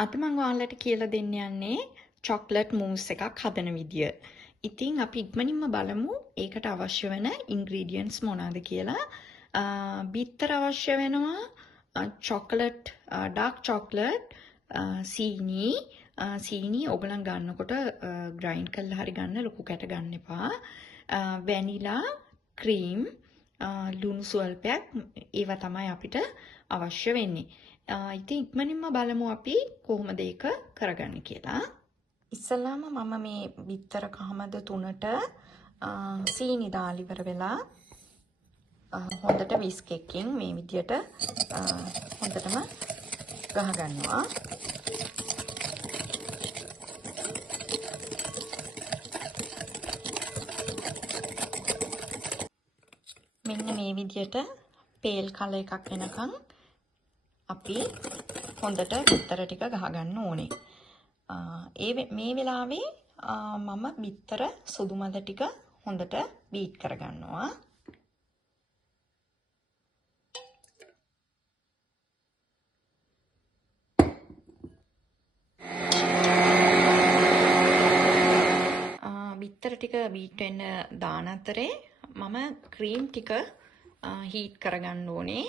අද මම ඔයාලට කියලා දෙන්න යන්නේ චොක්ලට් මූස් එකක් හදන විදිය. ඉතින් අපි ඉක්මනින්ම බලමු ඒකට අවශ්‍ය වෙන ඉන්ග්‍රීඩියන්ට්ස් මොනවාද කියලා. බිත්තර අවශ්‍ය වෙනවා, චොක්ලට්, ඩාර්ක් චොක්ලට්, සීනි ඔයගලන් ගන්නකොට ග්‍රයින්ඩ් කරලා හරි ගන්න, ලොකු කැට ගන්න එපා. වැනිලා, ක්‍රීම්, ලුණු ස්වල්පයක්, ඒවා තමයි අපිට අවශ්‍ය වෙන්නේ. ඉතින් ඉක්මනින්ම බලමු අපි කොහොමද ඒක කරගන්නේ කියලා. ඉස්සෙල්ලාම මම මේ බිත්තර කහමද 3ට සීනි දාලා ඉවර වෙලා හොඳට විස්ක් එකකින් මේ විදියට හොඳටම ගහ ගන්නවා. මෙන්න මේ විදියට පේල් කලර් එකක් වෙනකන් අපි හොඳට බිත්තර ටික ගහ ගන්න ඕනේ. මේ වෙලාවේ මම බිත්තර සුදු මද ටික හොඳට බීට් කරගන්නවා. බිත්තර ටික බීට් වෙන්න දාන අතරේ මම ක්‍රීම් ටික හීට් කරගන්න ඕනේ.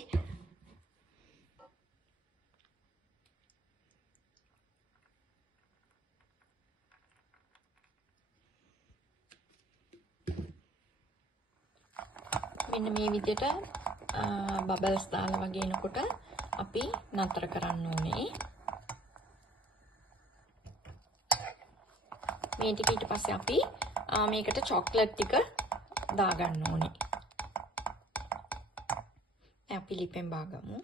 මෙන්න මේ විදිහට බබල්ස් දාලා වගේ එනකොට අපි නතර කරන්න ඕනේ. මේ ටික ඊට පස්සේ අපි මේකට චොක්ලට් ටික දාගන්න ඕනේ. අපි ලිපෙන් බාගමු.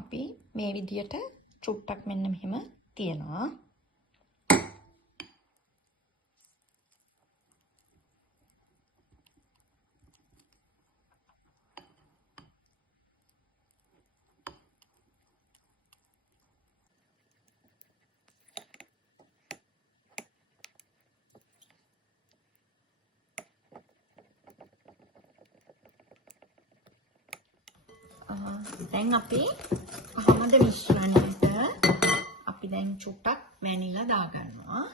අපි මේ විදියට චුට්ටක් මෙන්න මෙහෙම තියනවා. දැන් අපි කොහොමද මිශ්‍රණයට අපි දැන් චුට්ටක් වැනිලා දාගන්නවා.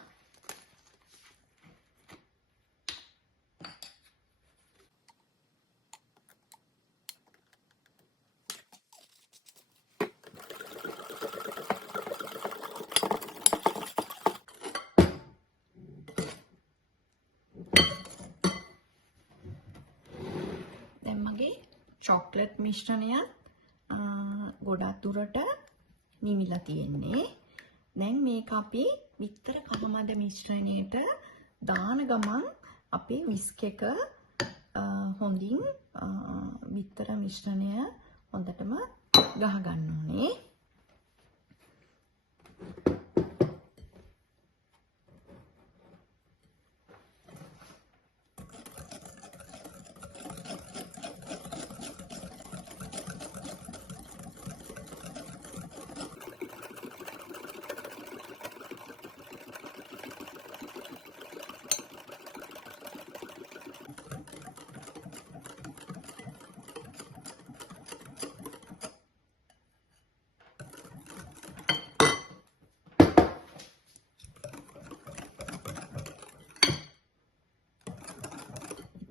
දැන් මගේ චොක්ලට් මිශ්‍රණයත් ගොඩක් දුරට නිවිලා තියෙන්නේ. දැන් මේක අපි බිත්තර කහමද මිශ්‍රණයට දාන ගමන් අපි විස්ක් එක හොඳින් බිත්තර මිශ්‍රණය හොඳටම ගහ ගන්න ඕනේ.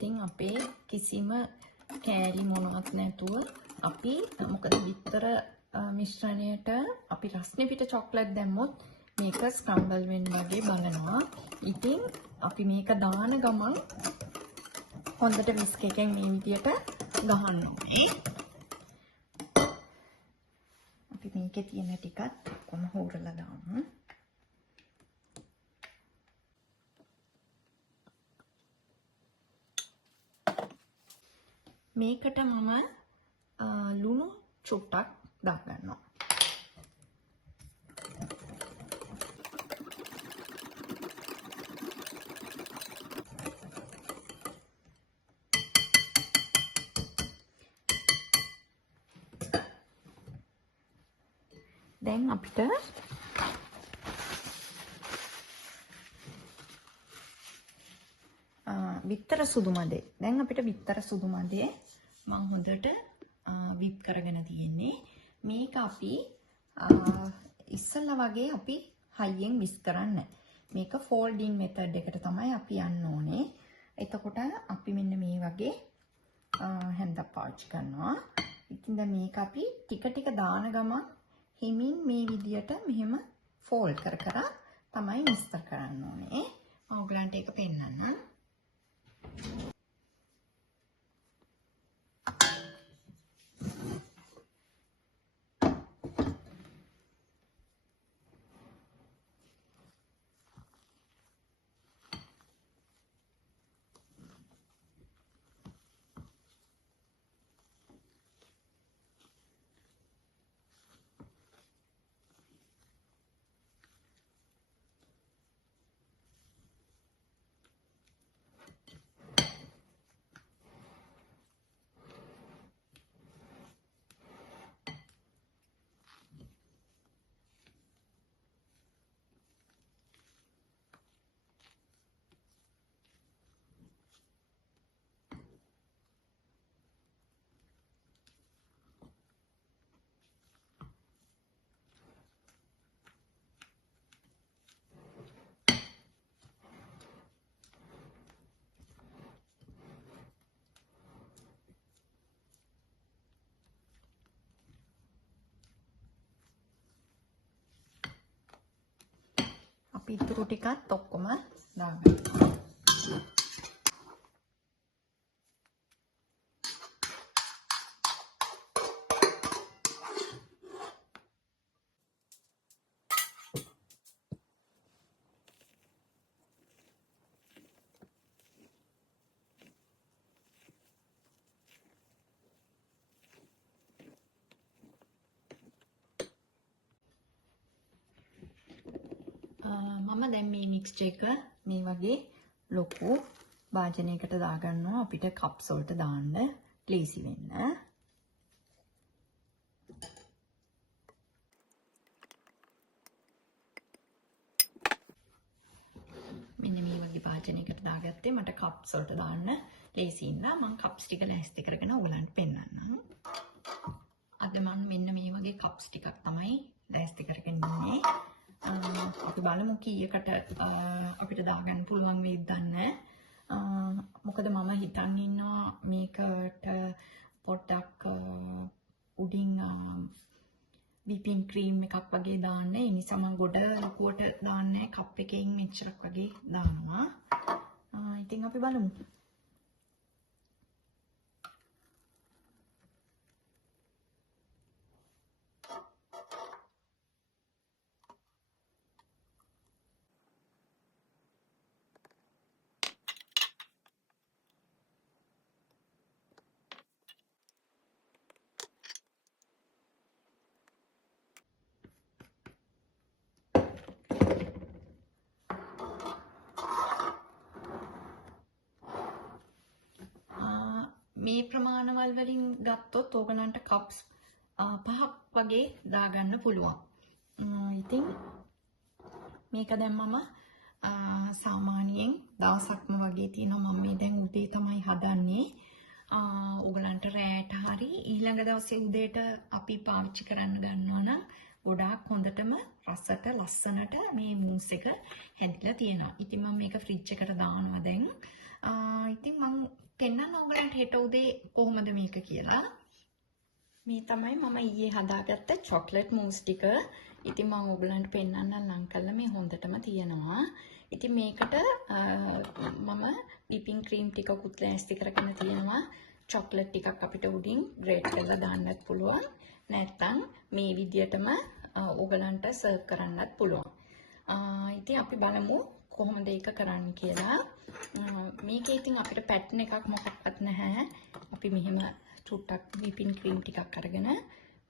ඉතින් අපේ කිසිම කෑලි මොනවත් නැතුව අපි මොකද බිත්තර මිශ්‍රණයට අපි රස්නේ පිට චොක්ලට් දැම්මොත් මේක ස්ක්‍රම්බල් වෙන්න වගේ බලනවා. ඉතින් අපි මේක දාන ගමන් හොඳට විස්ක් එකෙන් මේ විදියට ගහන්න ඕනේ. අපි මේකේ තියෙන ටිකත් කොහොම හොරලා දාමු. මේකට මම ලුණු චුට්ටක් දාගන්නවා. දැන් අපිට විතර සුදු මදේ. දැන් අපිට විතර සුදු මදේ මම හොඳට විප් කරගෙන තියෙන්නේ. මේක අපි ඉස්සෙල්ලා වගේ අපි හයියෙන් විස් කරන්නේ. මේක ෆෝල්ඩින් මෙතඩ් එකට තමයි අපි යන්න ඕනේ. එතකොට අපි මෙන්න මේ වගේ හැන්දක් පාවිච්චි කරනවා. ඉතින් දැන් මේක අපි ටික ටික දාන ගමන් හිමින් මේ විදියට මෙහෙම ෆෝල්ඩ් කර කර තමයි විස්තර කරන්න ඕනේ. මම ඔයගලන්ට ඒක පෙන්නන්නම්. අපි ඉතුරු ටිකත් ඔක්කොම දාගන්නවා. මම දැන් මේ මික්ස්චර් එක මේ වගේ ලොකු භාජනයකට දාගන්නවා අපිට කප්ස් වලට දාන්න ලේසි වෙන්න. මෙන්න මේ වගේ භාජනයකට දාගත්තේ මට කප්ස් වලට දාන්න ලේසි ඉන්න මම කප්ස් ටික ලෑස්ති කරගෙන ඔයගලන්ට පෙන්නන්නම්. අද මම මෙන්න මේ වගේ කප්ස් ටිකක් තමයි ලෑස්ති කරගෙන ඉන්නේ. අපි බලමු කීයකට අපිට දාගන්න පුළුවන් වේද දන්නේ. මොකද මම හිතන් ඉන්නවා මේකට පොඩ්ඩක් උඩින් විපින් ක්‍රීම් එකක් වගේ දාන්න. ඒ නිසා මම ගොඩ ලොකුවට දාන්නේ කප් එකකින් මෙච්චරක් වගේ දානවා. ඉතින් අපි බලමු. මේ ප්‍රමාණවල් වලින් ගත්තොත් ඕගලන්ට කප්ස් 5ක් වගේ දාගන්න පුළුවන්. ඉතින් මේක දැන් මම සාමාන්‍යයෙන් දවසක්ම වගේ තියෙනවා. මම මේ දැන් උදේ තමයි හදන්නේ. ඕගලන්ට රැයට හරි ඊළඟ දවසේ උදේට අපි පාවිච්චි කරන්න ගන්නවා නම් ගොඩාක් හොඳටම රසට ලස්සනට මේ මූස් එක හැදිලා තියෙනවා. ඉතින් මම මේක ෆ්‍රිජ් එකට දානවා දැන්. ඉතින් මම පෙන්නන්න ඕගලන්ට හෙට උදේ කොහොමද මේක කියලා. මේ තමයි මම ඊයේ හදාගත්ත චොක්ලට් මූස් ටික. ඉතින් මම ඕගලන්ට පෙන්නන්න ලං කළා මේ හොඳටම තියෙනවා. ඉතින් මේකට මම විපින් ක්‍රීම් ටිකකුත් ලෑස්ති කරගෙන තියෙනවා. චොක්ලට් ටිකක් අපිට උඩින් ග්‍රේට් කරලා දාන්නත් පුළුවන්. නැත්නම් මේ විදියටම ඕගලන්ට සර්ව් කරන්නත් පුළුවන්. ඉතින් අපි බලමු කොහොමද ඒක කරන්න කියලා. මේකේ ඉතින් අපිට පැටර්න් එකක් මොකක්වත් නැහැ. අපි මෙහෙම චුට්ටක් විපින් ක්‍රීම් ටිකක් අරගෙන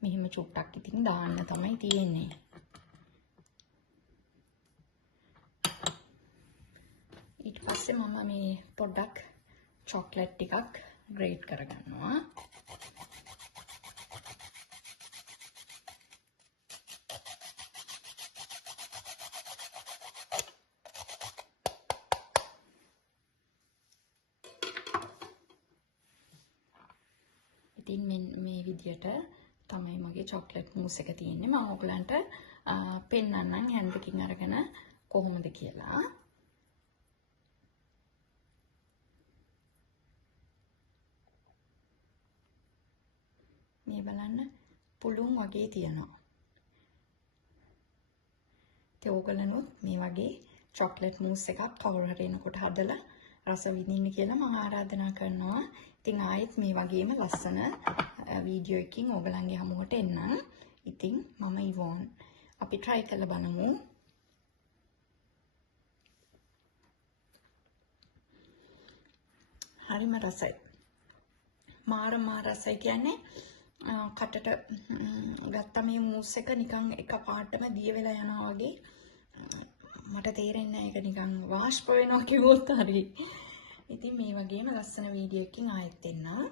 මෙහෙම චුට්ටක් ඉතින් දාන්න තමයි තියෙන්නේ. ඊට පස්සේ මම මේ පොඩ්ඩක් චොක්ලට් ටිකක් ග්‍රේට් කරගන්නවා. ඉතින් මේ විදියට තමයි මගේ චොක්ලට් මූස් එක තියෙන්නේ. මම ඔයගලන්ට පෙන්නන්නම් හැන්ඩ් එකකින් අරගෙන කොහොමද කියලා. මේ බලන්න පුළුන් වගේ තියෙනවා. ඉතින් ඕගලනුත් මේ වගේ චොක්ලට් මූස් එකක් කවුරු හරි එනකොට හදලා රස විඳින්න කියලා මම ආරාධනා කරනවා. ඉතින් ආයෙත් මේ වගේම ලස්සන වීඩියෝ එකකින් ඕගලන්ගේ හමුවට එන්නම්. ඉතින් මම ඉවෝන්. අපි try කරලා බලමු. හරිම රසයි. මාර රසයි කියන්නේ කටට ගත්ත මේ මූස් එක නිකන් එකපාරටම දිය වෙලා යනවා වගේ. මට තේරෙන්නේ ඒක නිකන් වාෂ්ප වෙනවා කිව්වොත් හරි. ඉතින් මේ වගේම ලස්සන වීඩියෝ එකකින් ආයෙත් එන්නම්.